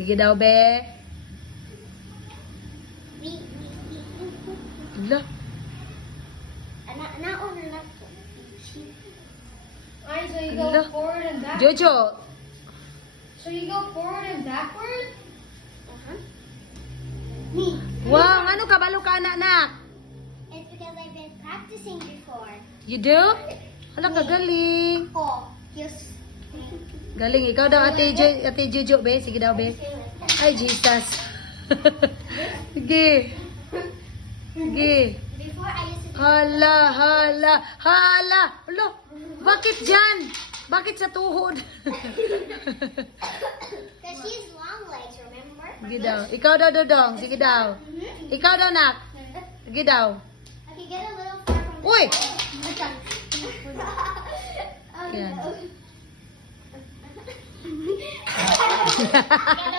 Sige daw, be. Hala. Alright, so you Hala. go forward and back. Jojo. So you go forward and backward? Wow, ano kabalo ka, anak? It's because I've been practicing before. You do? Hala ka, galing. Oh, yes. Galing. Ikaw daw, ate Jojo, be. Sige daw, be. Ay, Jesus. Sige. Sige. Before I used to Hala, hala, hala. Hala, bakit dyan? Bakit sa tuhod? because she's long legs, remember? Sige daw. Ikaw daw, Dodong. Sige daw. Ikaw daw, nak. Sige daw. I can get a little far from the Uy! Oh, Yan. no.